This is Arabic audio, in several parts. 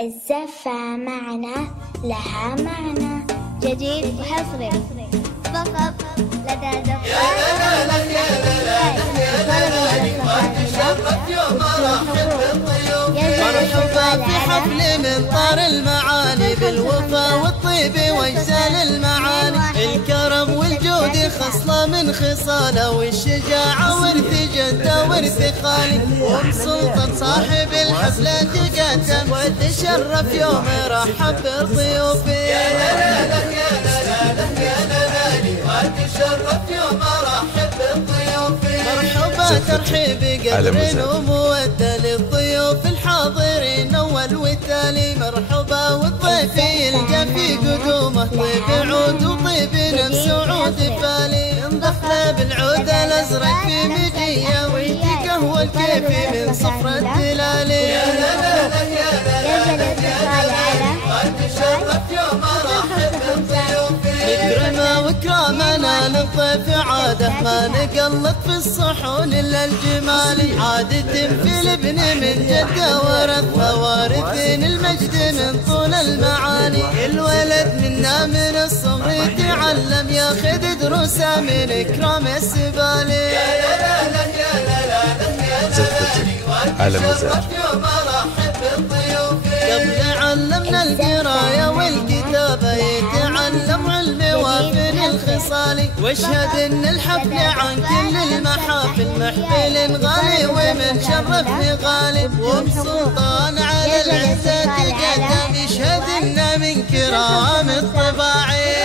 الزفة معنا لها معنى جديد وحصري فقط لدى زفة. يا ليلى وتشرف يوم رحب بالضيوف. مرحبا في حفل من طار المعاني بالوفا والطيب واجزال المعاني. الكرم والجود خصلة من خصاله والشجاعة ورث جده ورث خالي. ام سلطان صاحب الحفلة تقدم وتشرف يوم رحب بالضيوف. يا ليلى وتشرف يوم رحب بالضيوف. مرحبا ترحيب قدر ومودة للضيوف الحاضرين اول والتالي. مرحبا والضيف يلقى في قدومه طيب عود وطيب نفس عود فالي. انضفنا بالعود الازرق في مجيه ويدي قهوه الكيفي من صفر الدلالي. يا وتشرف يوم رحب بالضيوف. نكرمه وكرامنا للضيف عاده ما نقلط في الصحون الا الجمالي. عادة في الابن من جده ورث ووارثين المجد من طول المعاني. الولد منا من الصغر يتعلم ياخذ دروسه من اكرام السبالي. يا على مزاج قبل علمنا القرايه والكتابه يتعلم علم وافن الخصالي. واشهد ان الحفل عن كل المحافل محفل غالي ومن شرفني غالب. وام سلطان على العزه تقدم يشهد ان من كرام الطباعي.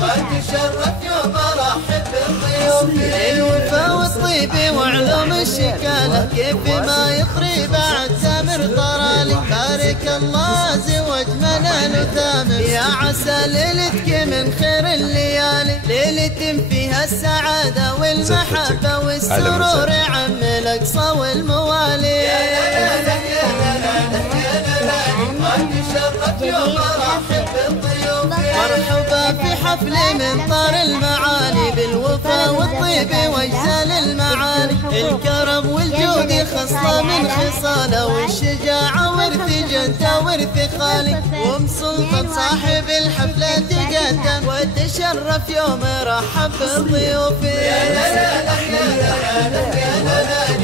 وتشرف يوم رحب بالضيوف. الوفا والطيب وعلوم الشكاله كيف ما يطري بعد تامر طرالي. بارك الله زوج منال وتامر يا عسى ليلتك من خير الليالي. ليلة فيها السعادة والمحبة والسرور عم الأقصى والموالي. وتشرف يوم رحب بالضيوف. مرحبا في حفل من طار المعاني بالوفا والطيب واجزال المعاني. الكرم والجود خصلة من خصاله والشجاعة ورث جده ورث خالي. وام سلطان صاحب الحفلة تقدم وتشرف يوم رحب بالضيوف. يا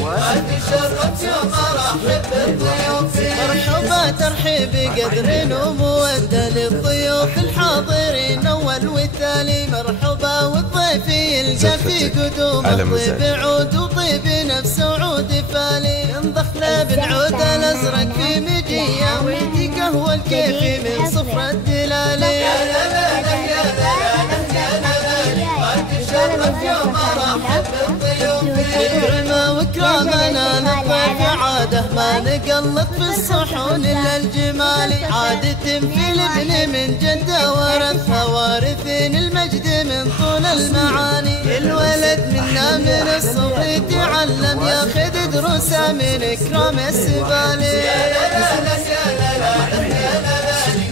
وتشرف يوم رحب بالضيوف. مرحبا ترحيب قدر ومودة للضيوف الحاضرين اول والتالي. مرحبا والضيف يلقى في قدومه طيب عود وطيب نفس عود فالي. انضفنا بالعود الازرق في مجيه ويدي قهوه الكيفي من صفر الدلالي. وتشرف يوم رحب بالضيوف. نكرمه وكرامنا للضيف عاده ما نقلط في الصحون الا الجمالي. عادة في الابن من جده ورث وارثين المجد من طول المعاني. الولد منا من الصغر يتعلم ياخذ دروسه من اكرام السبالي.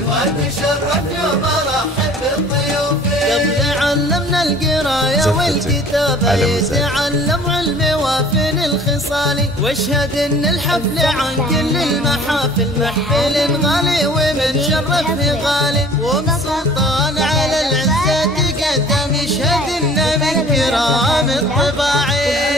وتشرف يوم رحب بالضيوف. قبل علمنا القرايه والكتابه يتعلم علم وافن الخصالي. واشهد ان الحفل عن كل المحافل محفل غالي ومن شرفني غالب. وام سلطان على العزه تقدم يشهد ان من كرام الطباعي.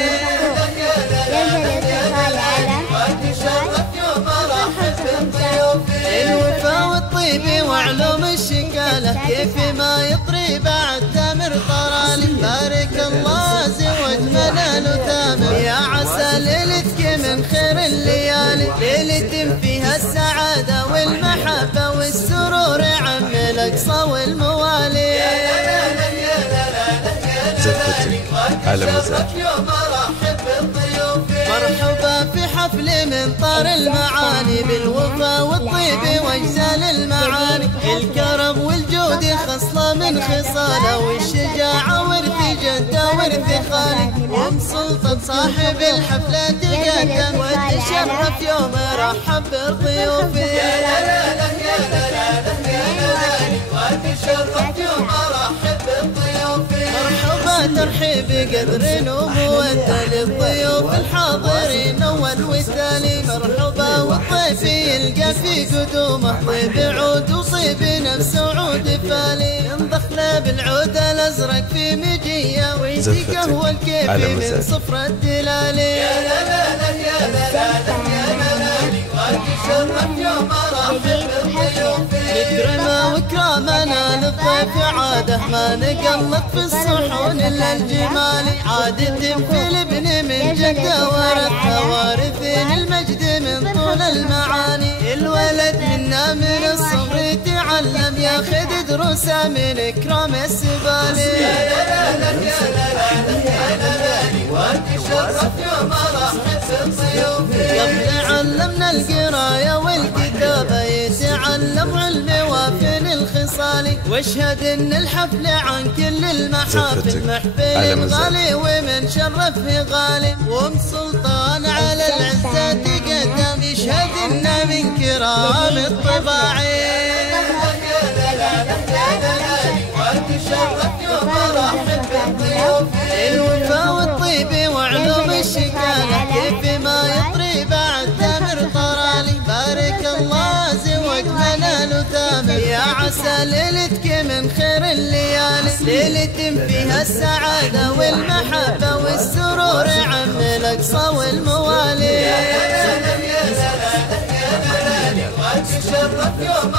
وتشرف يوم رحب بالضيوف. الوفا والطيب وعلوم الشكاله كيف ما يطري بعد تامر طرالي. بارك الله زوج منال وتامر يا عسى ليلتك من خير الليالي. ليلة فيها السعادة والمحبة والسرور عم الأقصى والموالي. على مزاج يوم رحب بالضيوف. مرحبا في حفل من طار المعاني بالوفا والطيب واجزال المعاني. الكرم والجود خصلة من خصاله والشجاعة ورث جده ورث خالي. وام سلطان صاحب الحفلة تقدم وتشرف يوم رحب بالضيوف. وتشرف يوم رحب بالضيوف. مرحبا مع ترحيب قدر ومودة للضيوف الحاضرين أول والتالي مرحبا والضيف يلقى في قدومه طيب عود وطيب نفس عود فالي ينضخ له بالعود الأزرق في مجية ويدي قهوة الكيفي من صفر الدلالي. يا لا لا لا يا لا لا يا لا لا وتشرف يوم رحب الضيوف نكرمه وكرامنا للضيف عاده ما نقلط في الصحون الا الجمال عادة في الابن من جده ورثها وارثين المجد من طول المعاني الولد منا من الصغر يتعلم ياخذ دروسه من اكرام السبالي. يا لا لا يا لا لا وتشرف يوم رحب الضيوف قبل علمنا القرايه والكتابه يتعلم علم وافن الخصال واشهد ان الحفل عن كل المحافل محفل غالي ومن شرف غالي وام سلطان على العزة قدم يشهد ان من كرام الطباعين. وتشرف يوم رحب الضيوف الوفا والطيب وعلوم الشكالة كيف ما يطري بعد تامر طرالي بارك الله زوج منال وتامر يا عسى ليلتك من خير الليالي ليلة فيها السعادة والمحبة والسرور عم الأقصى والموالي. يا سلام يا سلام يا ملالي وتشرف يوم